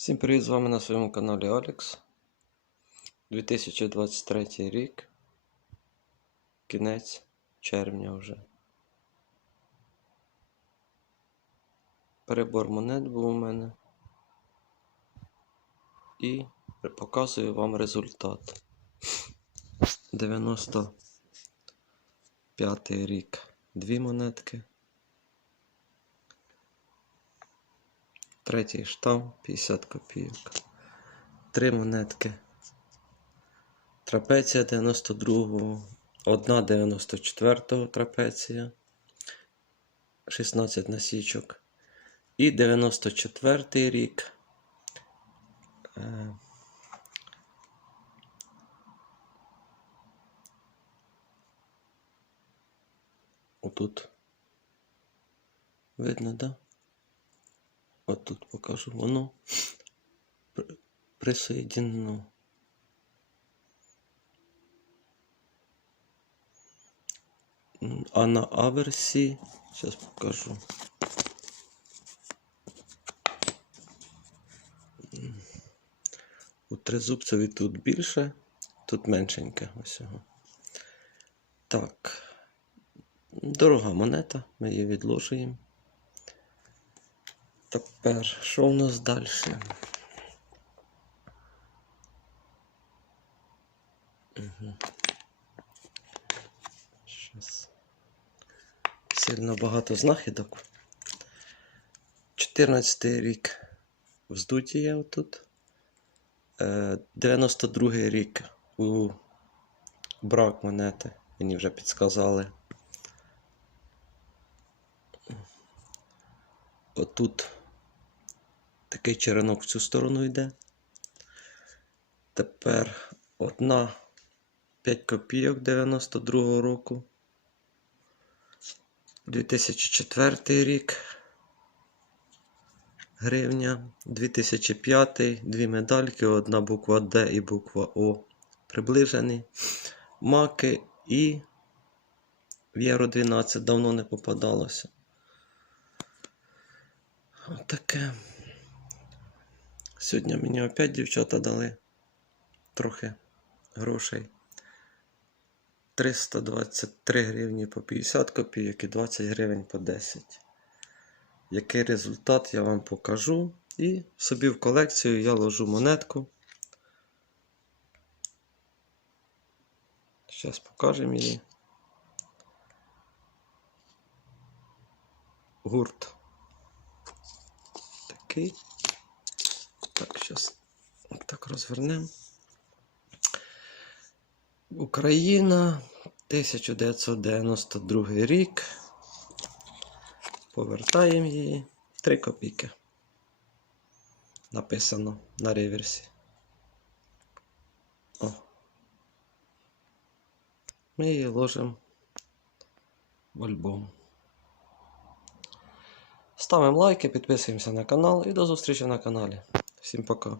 Всім привіт, з вами на своєму каналі Алекс. 2023 рік. Кінець червня вже. Перебор монет був у мене. І показую вам результат. 95 рік. Дві монетки. Третій штам 50 копійок. Три монетки. Трапеція 92-го. Одна 94-го трапеція. 16 насічок. І 94-й рік. Е, Отут. Видно, да? От тут покажу. Воно при- присоєдинено. М, А на аверсі, зараз покажу. У тризубцеві тут більше, тут меншеньке ось його. Так. Дорога монета, ми її відложуємо. Тепер, що в нас далі? Угу. Сильно багато знахідок. 14 рік вздуті є отут. Е, 92 рік у брак монети. Мені вже підсказали. Отут такий черенок в цю сторону йде. Тепер одна 5 копійок 92 року. 2004 рік. Гривня. 2005 дві медальки, одна буква Д і буква О. Приближені. Маки і в Євро 12 давно не попадалося. Отаке. Сьогодні мені опять дівчата дали трохи грошей. 323 гривні по 50 копійок і 20 гривень по 10. Який результат я вам покажу. І собі в колекцію я ложу монетку. Зараз покажемо її. Гурт такий. Зараз так розвернемо. Україна 1992 рік. Повертаємо її. 3 копійки. Написано на реверсі. О. Ми її ложимо в альбом. Ставимо лайки, підписуємося на канал і до зустрічі на каналі. Всім пока.